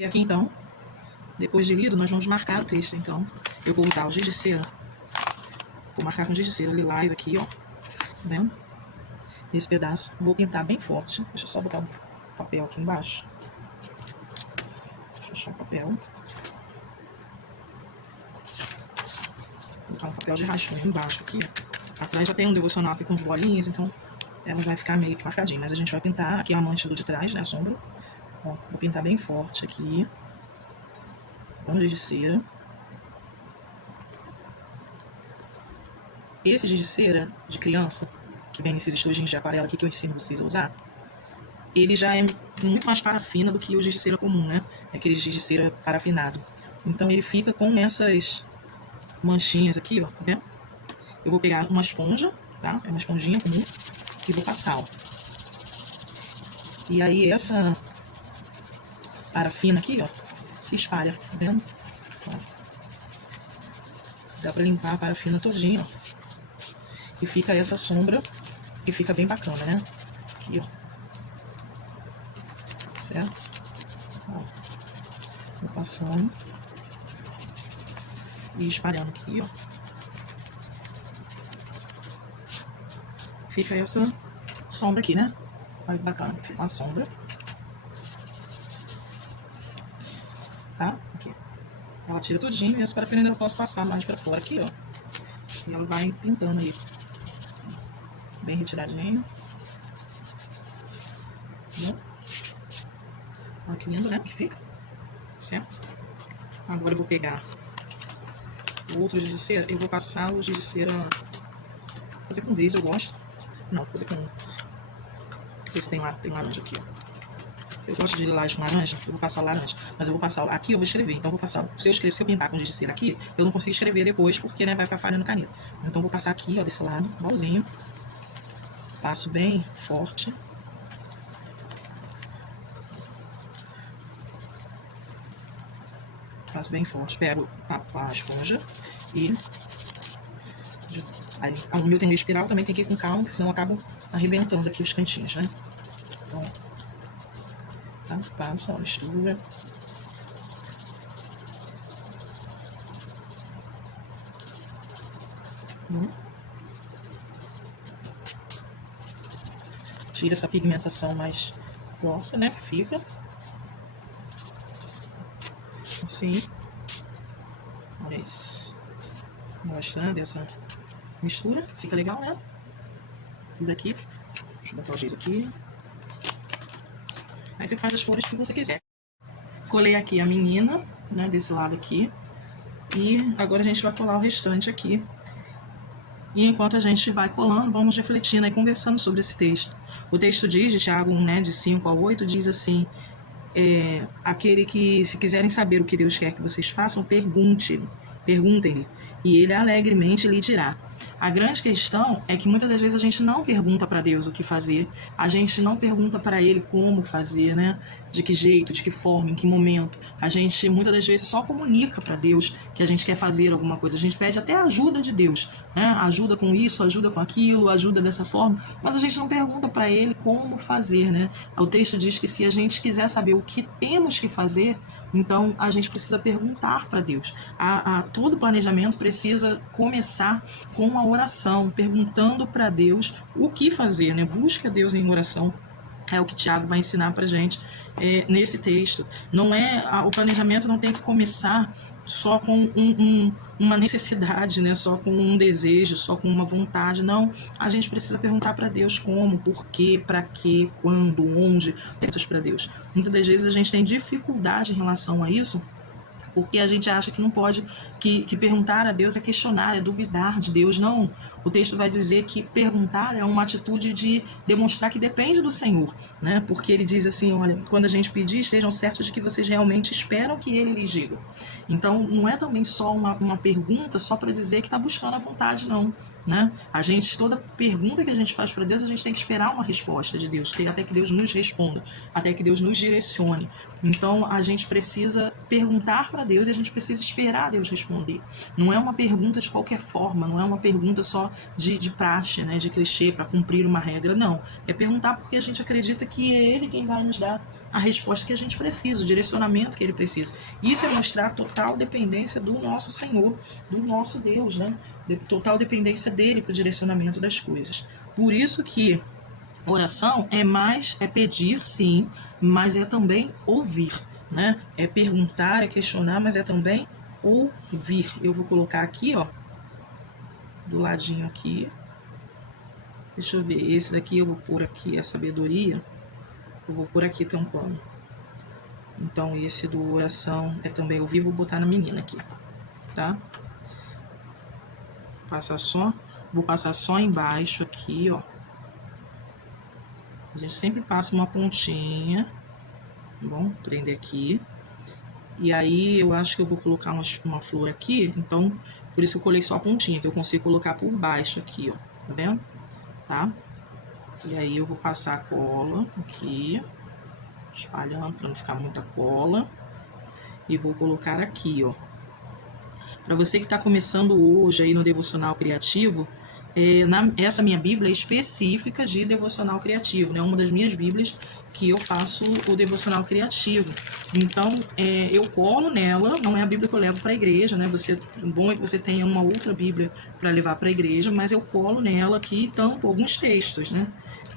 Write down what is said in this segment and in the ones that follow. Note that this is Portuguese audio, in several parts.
E aqui então, depois de lido, nós vamos marcar o texto. Então, eu vou usar o giz de cera. Vou marcar com giz de cera lilás aqui, ó. Tá vendo? Esse pedaço. Vou pintar bem forte. Deixa eu só botar um papel aqui embaixo. Deixa eu achar o papel. Vou botar um papel de rascunho embaixo aqui. Atrás já tem um devocional aqui com as bolinhas, então ela vai ficar meio que marcadinha. Mas a gente vai pintar aqui a mancha do de trás, né? A sombra. Ó, vou pintar bem forte aqui. Com giz de cera. Esse giz de cera de criança, que vem nesses estojinhos de aquarela aqui que eu ensino vocês a usar, ele já é muito mais parafina do que o giz de cera comum, né? É aquele giz de cera parafinado. Então ele fica com essas manchinhas aqui, ó, tá vendo? Eu vou pegar uma esponja, tá? É uma esponjinha comum, e vou passar, ó. E aí essa parafina aqui, ó, se espalha, tá vendo? Ó. Dá pra limpar a parafina todinha, ó. E fica essa sombra, que fica bem bacana, né? Aqui, ó. Certo? Ó. Vou passando. E espalhando aqui, ó. Fica essa sombra aqui, né? Olha que bacana, fica uma sombra. Tá? Aqui. Ela tira tudinho e essa parafina eu posso passar mais pra fora aqui, ó. E ela vai pintando aí. Bem retiradinho. Olha que lindo, né? Que fica. Certo? Agora eu vou pegar o outro giz de cera. Eu vou passar o giz de cera. Fazer com verde, eu gosto. Não, vou fazer com. Não sei se tem laranja aqui, ó. Eu gosto de lilás com laranja, eu vou passar laranja. Mas eu vou passar. Aqui eu vou escrever. Então eu vou passar. Se eu pintar com giz de cera aqui, eu não consigo escrever depois, porque, né, vai ficar falhando caneta. Então eu vou passar aqui, ó, desse lado, igualzinho. Passo bem forte. Passo bem forte. Pego a esponja e... Aí, o meu tem espiral, também tem que ir com calma, porque senão eu acabo arrebentando aqui os cantinhos, né? Então, tá? Passa, ó, mistura. Tira essa pigmentação mais grossa, né? Que fica. Assim. Olha isso. Mostrando essa mistura. Fica legal, né? Giz aqui. Deixa eu botar o giz aqui. Aí você faz as cores que você quiser. Colei aqui a menina, né? Desse lado aqui. E agora a gente vai colar o restante aqui. E enquanto a gente vai colando, vamos refletindo e conversando sobre esse texto. O texto diz, de Tiago 1, né, de 5 a 8, diz assim: aquele que, se quiserem saber o que Deus quer que vocês façam, perguntem-lhe, e ele alegremente lhe dirá. A grande questão é que muitas das vezes a gente não pergunta para Deus o que fazer, a gente não pergunta para Ele como fazer, né? De que jeito, de que forma, em que momento. A gente muitas das vezes só comunica para Deus que a gente quer fazer alguma coisa. A gente pede até a ajuda de Deus, né? Ajuda com isso, ajuda com aquilo, ajuda dessa forma, mas a gente não pergunta para Ele como fazer, né? O texto diz que se a gente quiser saber o que temos que fazer, então a gente precisa perguntar para Deus. Todo planejamento precisa começar com a oração, perguntando para Deus o que fazer, né? Busca Deus em oração. É o que Tiago vai ensinar para a gente nesse texto. Não é, o planejamento não tem que começar só com uma necessidade, né? Só com um desejo, só com uma vontade. Não, a gente precisa perguntar para Deus como, por quê, para quê, quando, onde. Perguntas para Deus. Muitas das vezes a gente tem dificuldade em relação a isso, porque a gente acha que não pode, que perguntar a Deus é questionar, é duvidar de Deus. Não, o texto vai dizer que perguntar é uma atitude de demonstrar que depende do Senhor, né? Porque ele diz assim, olha, quando a gente pedir, estejam certos de que vocês realmente esperam que ele lhes diga. Então, não é também só uma pergunta só para dizer que está buscando a vontade, não. né? A gente, toda pergunta que a gente faz para Deus, a gente tem que esperar uma resposta de Deus, até que Deus nos responda, até que Deus nos direcione. Então, a gente precisa perguntar para Deus e a gente precisa esperar Deus responder. Não é uma pergunta de qualquer forma, não é uma pergunta só de praxe, né, de clichê, para cumprir uma regra, não. É perguntar porque a gente acredita que é Ele quem vai nos dar a resposta que a gente precisa, o direcionamento que Ele precisa. Isso é mostrar total dependência do nosso Senhor, do nosso Deus, né? Total dependência dele para o direcionamento das coisas. Por isso que oração é pedir, sim, mas é também ouvir, né? É perguntar, é questionar, mas é também ouvir. Eu vou colocar aqui, ó, do ladinho aqui. Deixa eu ver, esse daqui eu vou pôr aqui, a sabedoria, eu vou pôr aqui tampando. Então, esse do oração é também ouvir, vou botar na menina aqui, tá? Vou passar só embaixo aqui, ó. A gente sempre passa uma pontinha, tá bom? Prender aqui. E aí eu acho que eu vou colocar uma flor aqui, então por isso eu colei só a pontinha, que eu consigo colocar por baixo aqui, ó. Tá vendo? Tá? E aí eu vou passar a cola aqui, espalhando para não ficar muita cola. E vou colocar aqui, ó. Para você que está começando hoje aí no devocional criativo, essa minha Bíblia é específica de devocional criativo, né? Uma das minhas Bíblias que eu faço o devocional criativo. Então, eu colo nela, não é a Bíblia que eu levo para a igreja, né? O bom é que você tenha uma outra Bíblia para levar para a igreja, mas eu colo nela aqui e tampo alguns textos, né?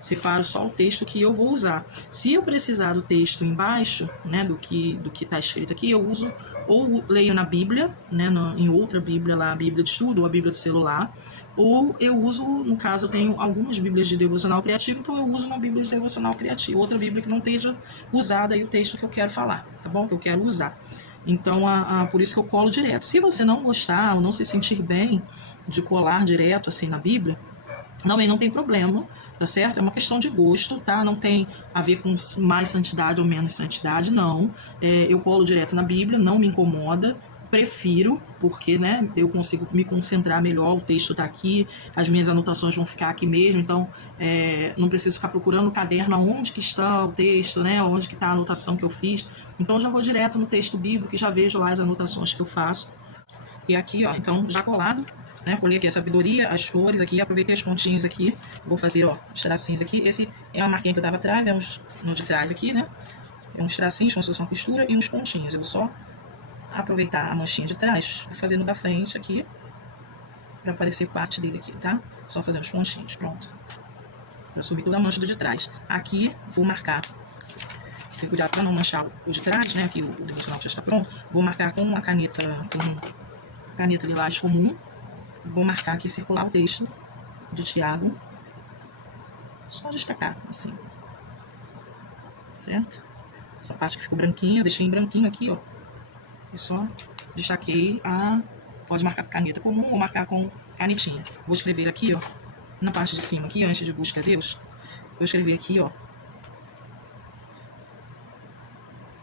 Separo só o texto que eu vou usar. Se eu precisar do texto embaixo, né, do que está escrito aqui, eu uso ou leio na Bíblia, né, em outra Bíblia lá, a Bíblia de estudo ou a Bíblia de celular, ou eu uso, no caso, eu tenho algumas Bíblias de devocional criativo, então eu uso uma Bíblia de devocional criativo, outra Bíblia que não esteja usada aí o texto que eu quero falar, tá bom? Que eu quero usar. Então, por isso que eu colo direto. Se você não gostar ou não se sentir bem de colar direto assim na Bíblia, também não tem problema, tá certo? É uma questão de gosto, tá? Não tem a ver com mais santidade ou menos santidade, não. Eu colo direto na Bíblia, não me incomoda, prefiro, porque, né, eu consigo me concentrar melhor, o texto tá aqui, as minhas anotações vão ficar aqui mesmo, então não preciso ficar procurando no caderno onde que está o texto, né, onde que está a anotação que eu fiz. Então já vou direto no texto bíblico e já vejo lá as anotações que eu faço. E aqui, ó, então já colado, né? Colei aqui a sabedoria, as flores aqui, aproveitei os pontinhos aqui, vou fazer, ó, os tracinhos aqui. Esse é uma marquinha que eu dava atrás, é no de trás aqui, né? É uns tracinhos, como se fosse uma costura e uns pontinhos. Eu vou só aproveitar a manchinha de trás e fazer no da frente aqui, pra aparecer parte dele aqui, tá? Só fazer uns pontinhos, pronto. Eu subi toda a mancha do de trás. Aqui, vou marcar. Tem cuidado pra não manchar o de trás, né? Aqui o devocional já está pronto. Vou marcar com uma caneta lilás comum. Vou marcar aqui, circular o texto de Tiago. Só destacar, assim. Certo? Essa parte que ficou branquinha, eu deixei em branquinho aqui, ó. E só destaquei pode marcar com caneta comum ou marcar com canetinha. Vou escrever aqui, ó, na parte de cima aqui, antes de busca a Deus. Vou escrever aqui, ó.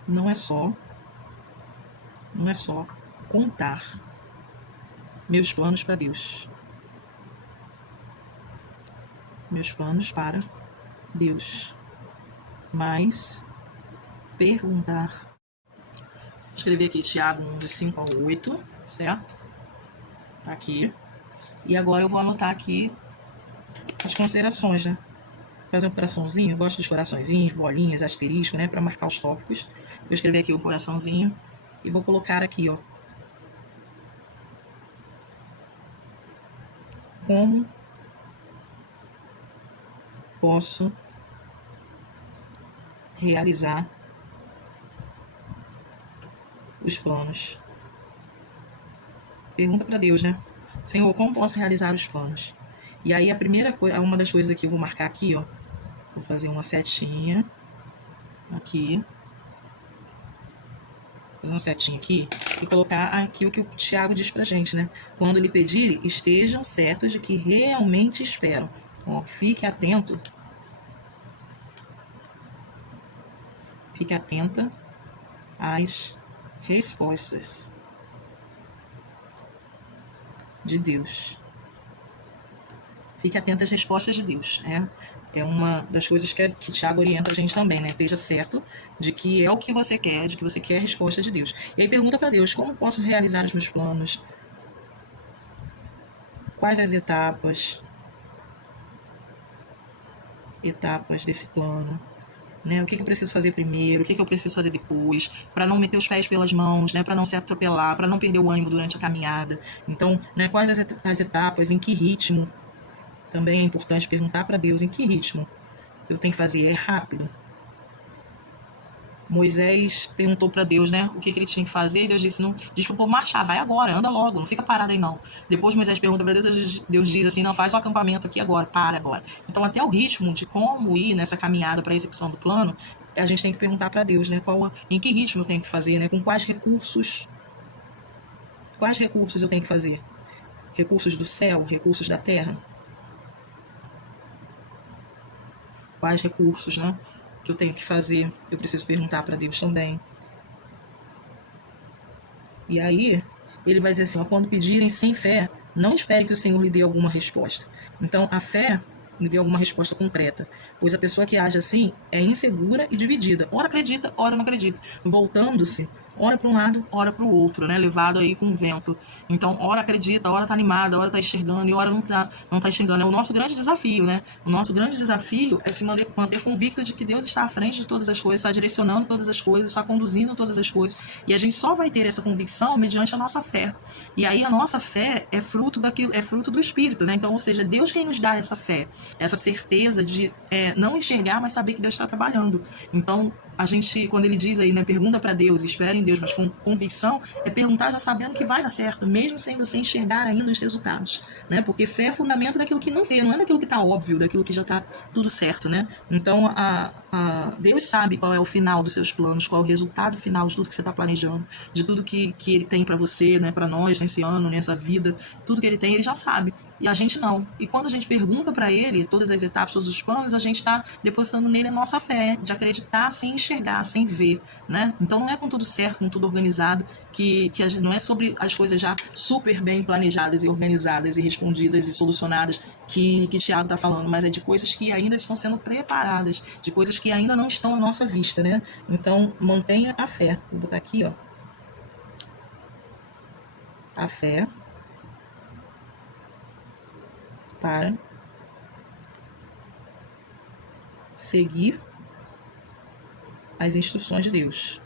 Não é só contar meus planos para Deus. Meus planos para Deus. Mas perguntar. Vou escrever aqui Tiago 1, de 5 ao 8, certo? Tá aqui. E agora eu vou anotar aqui as considerações, né? Fazer um coraçãozinho. Eu gosto dos coraçõezinhos, bolinhas, asterisco, né? Para marcar os tópicos. Vou escrever aqui um coraçãozinho e vou colocar aqui, ó. Como posso realizar os planos? Pergunta para Deus, né? Senhor, como posso realizar os planos? E aí a primeira coisa, uma das coisas que eu vou marcar aqui, ó. Vou fazer uma setinha aqui. Fazer uma setinha aqui e colocar aqui o que o Tiago diz pra gente, né? Quando lhe pedirem, estejam certos de que realmente esperam. Ó, fique atento. Fique atenta às respostas de Deus. Fique atento às respostas de Deus, né? É uma das coisas que Tiago orienta a gente também, né? Esteja certo de que é o que você quer, de que você quer a resposta de Deus. E aí pergunta para Deus, como posso realizar os meus planos? Quais as etapas desse plano? Né? O que eu preciso fazer primeiro, o que eu preciso fazer depois, para não meter os pés pelas mãos, né? Para não se atropelar, para não perder o ânimo durante a caminhada. Então, né, quais as etapas, em que ritmo? Também é importante perguntar para Deus em que ritmo eu tenho que fazer. É rápido? Moisés perguntou para Deus, né, o que ele tinha que fazer, e Deus disse, não, diz pro povo marchar, vai agora, anda logo, não fica parado aí não. Depois Moisés pergunta para Deus, Deus diz assim, não, faz o acampamento aqui agora, para agora. Então até o ritmo de como ir nessa caminhada para a execução do plano, a gente tem que perguntar para Deus, né, em que ritmo eu tenho que fazer, né, com quais recursos eu tenho que fazer. Recursos do céu, recursos da terra. Quais recursos, né, que eu tenho que fazer, eu preciso perguntar para Deus também. E aí, ele vai dizer assim, ó, quando pedirem sem fé, não espere que o Senhor lhe dê alguma resposta. Então, a fé lhe dê alguma resposta concreta, pois a pessoa que age assim é insegura e dividida. Ora acredita, ora não acredita. Voltando-se, ora para um lado, ora para o outro, né? Levado aí com o vento. Então, ora acredita, ora está animada, ora está enxergando e ora não tá enxergando. É o nosso grande desafio, né? O nosso grande desafio é se manter convicto de que Deus está à frente de todas as coisas, está direcionando todas as coisas, está conduzindo todas as coisas. E a gente só vai ter essa convicção mediante a nossa fé. E aí a nossa fé é fruto do Espírito, né? Então, ou seja, Deus quem nos dá essa fé, essa certeza de não enxergar, mas saber que Deus está trabalhando. Então, a gente, quando ele diz aí, né, pergunta para Deus, espera em Deus, mas com convicção, é perguntar já sabendo que vai dar certo, mesmo sem você enxergar ainda os resultados, né? Porque fé é fundamento daquilo que não vê, não é daquilo que está óbvio, daquilo que já está tudo certo, né? Então, Deus sabe qual é o final dos seus planos, qual é o resultado final de tudo que você está planejando, de tudo que ele tem para você, né, para nós, nesse ano, nessa vida, tudo que ele tem, ele já sabe. E a gente não. E quando a gente pergunta para ele todas as etapas, todos os planos, a gente está depositando nele a nossa fé, de acreditar sem enxergar, sem ver, né? Então não é com tudo certo, com tudo organizado, que não é sobre as coisas já super bem planejadas e organizadas e respondidas e solucionadas que Tiago está falando, mas é de coisas que ainda estão sendo preparadas, de coisas que ainda não estão à nossa vista, né? Então mantenha a fé. Vou botar aqui, ó. A fé para seguir as instruções de Deus.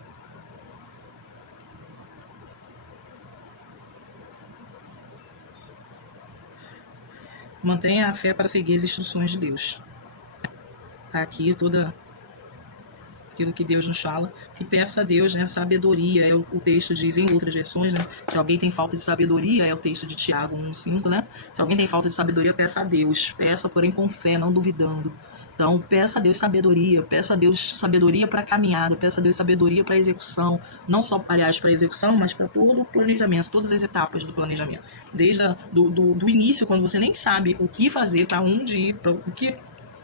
Mantenha a fé para seguir as instruções de Deus. Tá aqui toda aquilo que Deus nos fala, e peça a Deus, né, sabedoria, o texto diz em outras versões, né, se alguém tem falta de sabedoria, é o texto de Tiago 1,5, né, se alguém tem falta de sabedoria, peça a Deus, peça, porém com fé, não duvidando. Então, peça a Deus sabedoria para a caminhada, peça a Deus sabedoria para a execução, não só, aliás, para a execução, mas para todo o planejamento, todas as etapas do planejamento, desde do início, quando você nem sabe o que fazer, para onde ir, para o que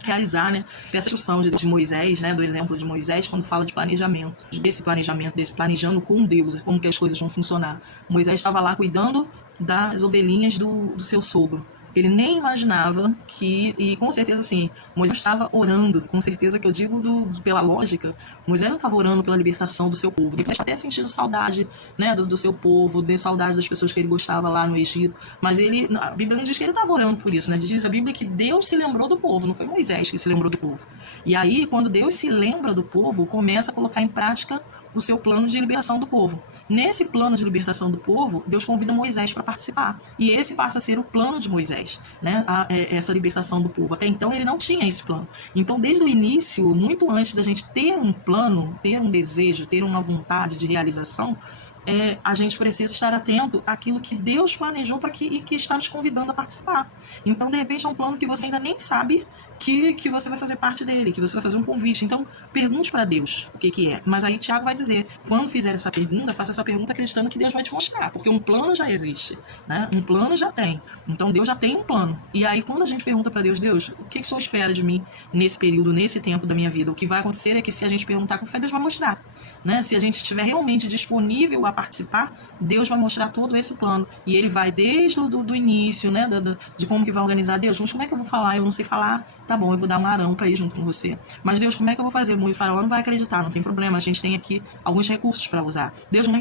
realizar, né? Essa instrução de Moisés, né? Do exemplo de Moisés, quando fala de planejamento, desse planejando com Deus, como que as coisas vão funcionar. Moisés estava lá cuidando das ovelhinhas do seu sogro. Ele nem imaginava e com certeza assim, Moisés estava orando, com certeza que eu digo pela lógica, Moisés não estava orando pela libertação do seu povo, ele estava até sentindo saudade, né, do seu povo, de saudade das pessoas que ele gostava lá no Egito, mas a Bíblia não diz que ele estava orando por isso, né, diz a Bíblia que Deus se lembrou do povo, não foi Moisés que se lembrou do povo. E aí, quando Deus se lembra do povo, começa a colocar em prática o seu plano de libertação do povo. Nesse plano de libertação do povo, Deus convida Moisés para participar. E esse passa a ser o plano de Moisés, né? Essa libertação do povo. Até então ele não tinha esse plano. Então, desde o início, muito antes da gente ter um plano, ter um desejo, ter uma vontade de realização, a gente precisa estar atento àquilo que Deus planejou e que está nos convidando a participar. Então, de repente, é um plano que você ainda nem sabe que você vai fazer parte dele, que você vai fazer um convite. Então, pergunte para Deus o que é. Mas aí Tiago vai dizer, quando fizer essa pergunta, faça essa pergunta acreditando que Deus vai te mostrar, porque um plano já existe, né? Um plano já tem. Então, Deus já tem um plano. E aí, quando a gente pergunta para Deus, o que o Senhor espera de mim nesse período, nesse tempo da minha vida? O que vai acontecer é que se a gente perguntar com fé, Deus vai mostrar. né? Se a gente estiver realmente disponível a participar, Deus vai mostrar todo esse plano. E ele vai desde do início, né? De como que vai organizar. Deus, mas como é que eu vou falar? Eu não sei falar. Tá bom, eu vou dar um Arão para ir junto com você. Mas Deus, como é que eu vou fazer? O faraó não vai acreditar, não tem problema. A gente tem aqui alguns recursos para usar.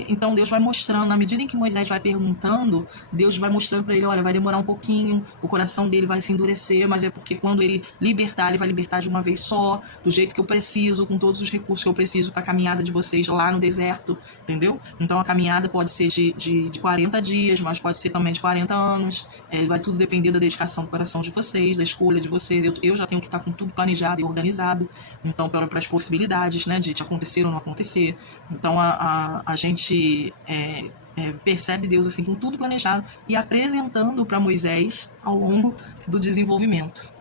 Então Deus vai mostrando, na medida em que Moisés vai perguntando, Deus vai mostrando para ele, olha, vai demorar um pouquinho, o coração dele vai se endurecer, mas é porque quando ele libertar, ele vai libertar de uma vez só, do jeito que eu preciso, com todos os recursos que eu preciso para a caminhada de vocês lá no deserto, entendeu? Então a caminhada pode ser de 40 dias, mas pode ser também de 40 anos, vai tudo depender da dedicação do coração de vocês, da escolha de vocês. Eu já tenho que estar com tudo planejado e organizado, então para as possibilidades, né, de acontecer ou não acontecer. Então a gente percebe Deus assim com tudo planejado e apresentando para Moisés ao longo do desenvolvimento.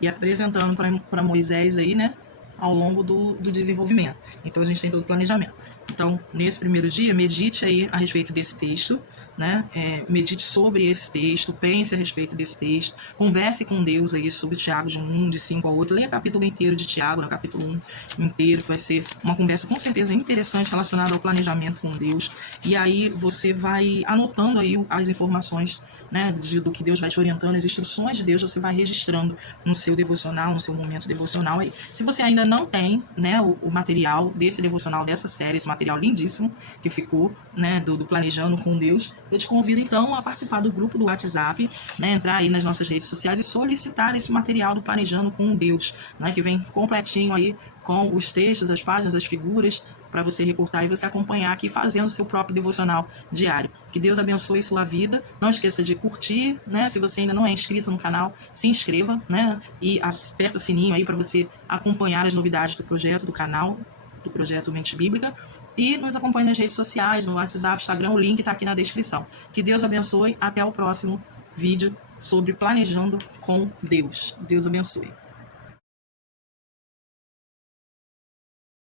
E apresentando para Moisés aí, né, ao longo do desenvolvimento. Então a gente tem todo o planejamento. Então, nesse primeiro dia, medite aí a respeito desse texto, né? Medite sobre esse texto, pense a respeito desse texto, converse com Deus aí sobre Tiago de 1, de 5 ao 8, leia o capítulo inteiro de Tiago, no capítulo 1 inteiro, vai ser uma conversa com certeza interessante relacionada ao planejamento com Deus, e aí você vai anotando aí as informações, né, do que Deus vai te orientando, as instruções de Deus, você vai registrando no seu devocional, no seu momento devocional aí. Se você ainda não tem, né, o material desse devocional, dessa série, esse material lindíssimo que ficou, né, do Planejando com Deus, eu te convido então a participar do grupo do WhatsApp, né, entrar aí nas nossas redes sociais e solicitar esse material do Planejando com Deus, né, que vem completinho aí com os textos, as páginas, as figuras, para você recortar e você acompanhar aqui fazendo o seu próprio devocional diário. Que Deus abençoe sua vida. Não esqueça de curtir, né? Se você ainda não é inscrito no canal, se inscreva, né? E aperta o sininho aí para você acompanhar as novidades do projeto, do canal, do projeto Mente Bíblica. E nos acompanhe nas redes sociais, no WhatsApp, Instagram, o link está aqui na descrição. Que Deus abençoe. Até o próximo vídeo sobre Planejando com Deus. Deus abençoe.